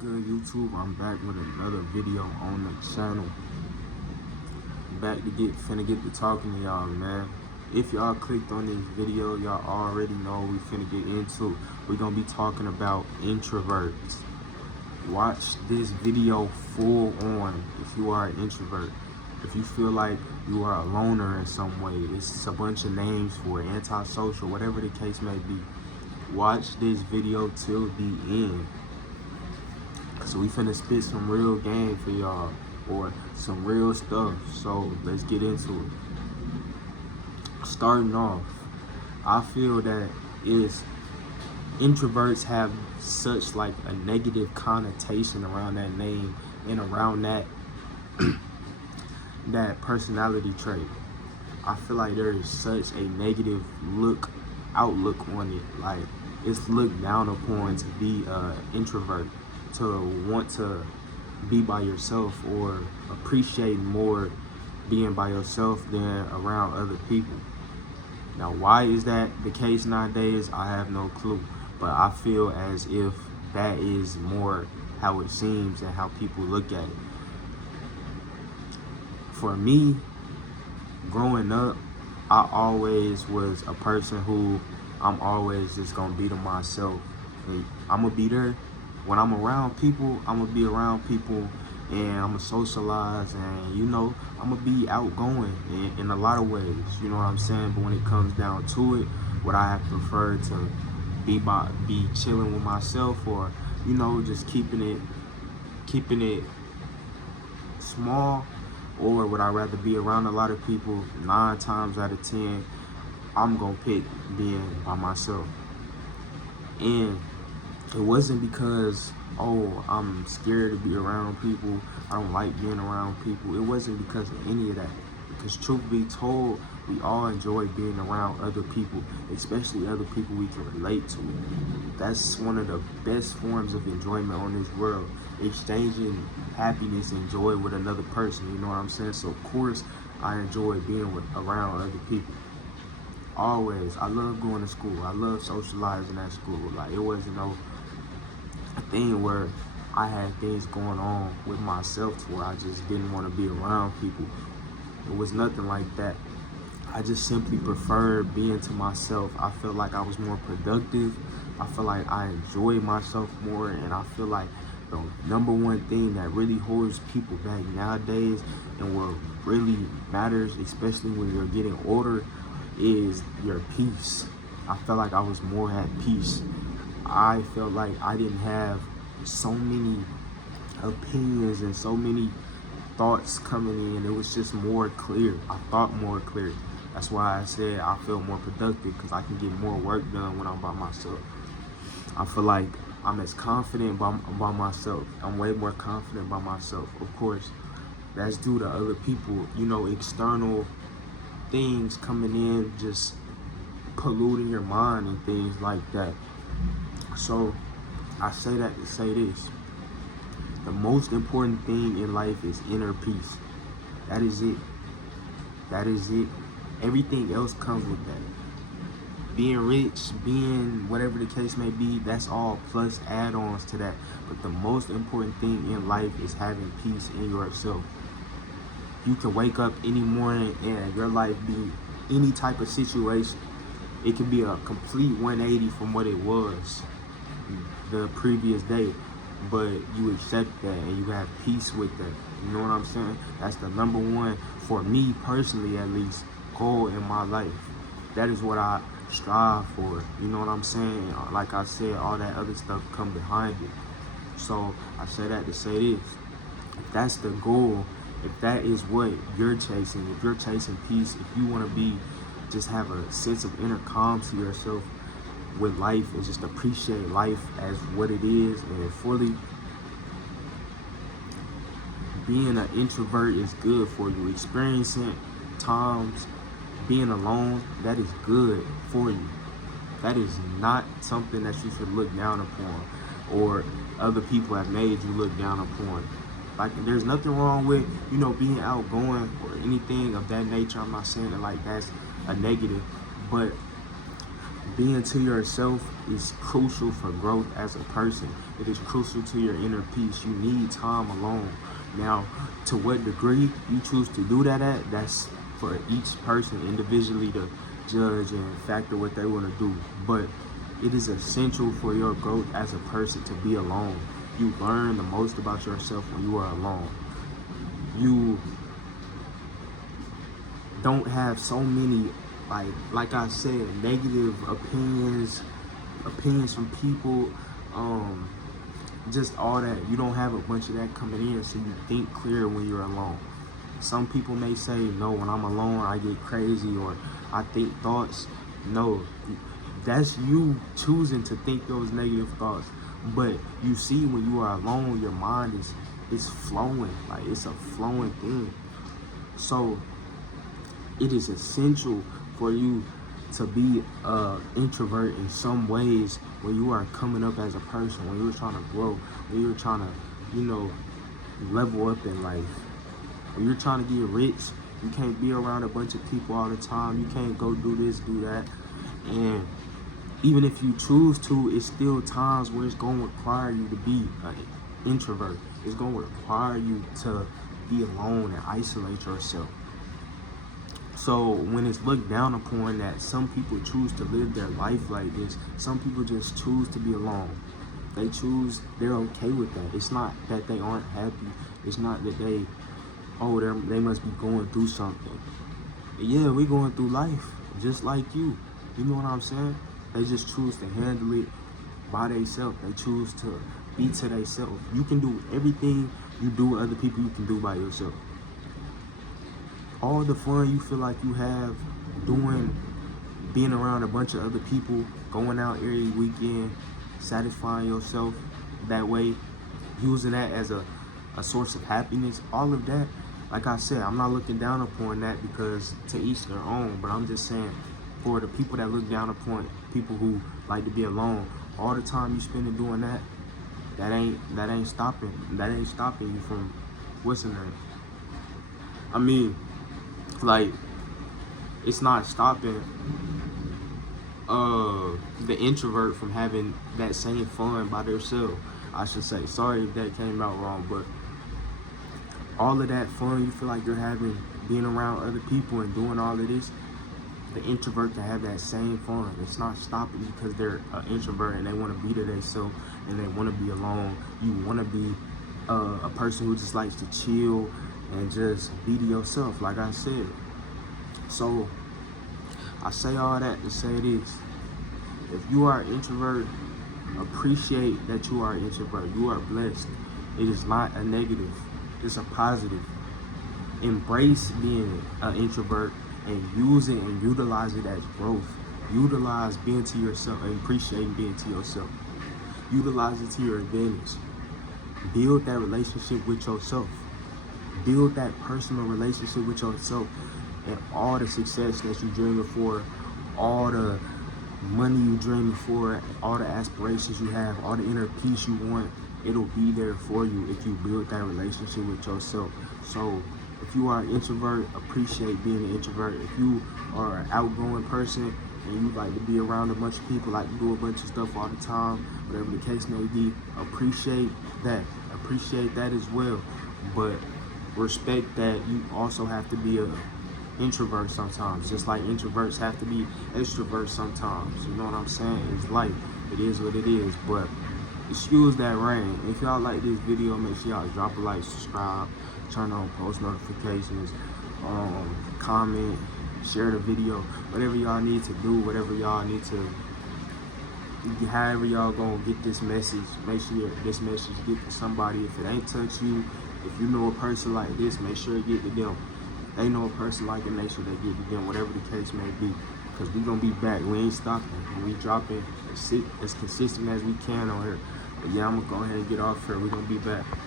good, YouTube? I'm back with another video on the channel. Finna get to talking to y'all, man. If y'all clicked on this video, y'all already know we finna get into. We're gonna be talking about introverts. Watch this video full on if you are an introvert. If you feel like you are a loner in some way, it's a bunch of names for it, antisocial, whatever the case may be. Watch this video till the end. So we finna spit some real game for y'all, or some real stuff. So let's get into it. Starting off, I feel that introverts have such like a negative connotation around that name and around that that personality trait. I feel like there is such a negative outlook on it. Like, it's looked down upon to be an introvert, to want to be by yourself or appreciate more being by yourself than around other people. Now, why is that the case nowadays? I have no clue, but I feel as if that is more how it seems and how people look at it. For me, growing up, I always was a person who I'm always just gonna be to myself. And I'm gonna be there when I'm around people. I'm gonna be around people, and I'm gonna socialize, and I'm gonna be outgoing in a lot of ways. You know what I'm saying? But when it comes down to it, what I have preferred to be chilling with myself, or just keeping it small. Or would I rather be around a lot of people? 9 times out of 10, I'm gonna pick being by myself. And it wasn't because, I'm scared to be around people, I don't like being around people. It wasn't because of any of that. Because truth be told, we all enjoy being around other people, especially other people we can relate to. That's one of the best forms of enjoyment on this world, exchanging happiness and joy with another person, you know what I'm saying? So of course, I enjoy being around other people. Always. I love going to school. I love socializing at school. Like, it wasn't no thing where I had things going on with myself to where I just didn't want to be around people. It was nothing like that. I just simply preferred being to myself. I felt like I was more productive. I feel like I enjoy myself more, and I feel like the number one thing that really holds people back nowadays, and what really matters, especially when you're getting older, is your peace. I felt like I was more at peace. I felt like I didn't have so many opinions and so many thoughts coming in. It was just more clear. I thought more clear. That's why I said I feel more productive, because I can get more work done when I'm by myself. I feel like I'm as confident by myself. I'm way more confident by myself. Of course, that's due to other people, external things coming in, just polluting your mind and things like that. So I say that to say this: the most important thing in life is inner peace. That is it. That is it. Everything else comes with that. Being rich, being whatever the case may be, that's all plus add-ons to that. But the most important thing in life is having peace in yourself. You can wake up any morning and your life be any type of situation. It can be a complete 180 from what it was the previous day, but you accept that and you have peace with that. You know what I'm saying? That's the number one, for me personally at least, goal in my life. That is what I strive for. You know what I'm saying? Like I said, all that other stuff come behind it. So I say that to say this: if that's the goal, if that is what you're chasing, if you're chasing peace, if you want to just have a sense of inner calm to yourself with life, and just appreciate life as what it is, and fully, being an introvert is good for you. Experiencing times being alone, that is good for you. That is not something that you should look down upon, or other people have made you look down upon. Like, there's nothing wrong with, being outgoing or anything of that nature. I'm not saying that like that's a negative, but being to yourself is crucial for growth as a person. It is crucial to your inner peace. You need time alone. Now, to what degree you choose to do that at, that's for each person individually to judge and factor what they want to do. But it is essential for your growth as a person to be alone. You learn the most about yourself when you are alone. You don't have so many, like I said, negative opinions from people, just all that. You don't have a bunch of that coming in, so you think clear when you're alone. Some people may say, no, when I'm alone, I get crazy, or I think thoughts. No, that's you choosing to think those negative thoughts. But you see, when you are alone, your mind is flowing. Like, it's a flowing thing. So it is essential for you to be an introvert in some ways when you are coming up as a person, when you're trying to grow, when you're trying to, level up in life. When you're trying to get rich, you can't be around a bunch of people all the time. You can't go do this, do that. And even if you choose to, it's still times where it's going to require you to be an introvert. It's going to require you to be alone and isolate yourself. So when it's looked down upon that some people choose to live their life like this, some people just choose to be alone. They're okay with that. It's not that they aren't happy. It's not that they must be going through something. Yeah, we're going through life just like you. You know what I'm saying? They just choose to handle it by themselves. They choose to be to themselves. You can do everything you do with other people, you can do by yourself. All the fun you feel like you have being around a bunch of other people, going out every weekend, satisfying yourself that way, using that as a source of happiness, all of that, like I said, I'm not looking down upon that, because to each their own, but I'm just saying, for the people that look down upon people who like to be alone, all the time you spending doing that ain't stopping you from what's in there. I mean, like, it's not stopping the introvert from having that same fun by themselves, I should say. Sorry if that came out wrong, but all of that fun you feel like you're having being around other people and doing all of this, the introvert can have that same fun. It's not stopping because they're an introvert and they want to be to themselves and they want to be alone. You want to be a person who just likes to chill and just be to yourself, like I said. So I say all that to say this: if you are an introvert, appreciate that you are an introvert. You are blessed. It is not a negative, it's a positive. Embrace being an introvert and use it and utilize it as growth. Utilize being to yourself and appreciating being to yourself. Utilize it to your advantage. Build that relationship with yourself. Build that personal relationship with yourself, and all the success that you're dreaming for, all the money you're dreaming for, all the aspirations you have, all the inner peace you want, it'll be there for you if you build that relationship with yourself. So if you are an introvert, appreciate being an introvert. If you are an outgoing person and you like to be around a bunch of people, like to do a bunch of stuff all the time, whatever the case may be, appreciate that. Appreciate that as well. But respect that you also have to be an introvert sometimes, just like introverts have to be extroverts sometimes. You know what I'm saying? It's life. It is what it is. But excuse that rain. If y'all like this video, make sure y'all drop a like, subscribe, turn on post notifications, comment, share the video, whatever y'all need to do, whatever y'all need to, however y'all gonna get this message, make sure this message get to somebody. If it ain't touch you, if you know a person like this, make sure it get to them. They know a person like it, make sure they get to them, whatever the case may be. Because we gonna be back. We ain't stopping. We dropping as consistent as we can on here. But yeah, I'm gonna go ahead and get off here. We're gonna be back.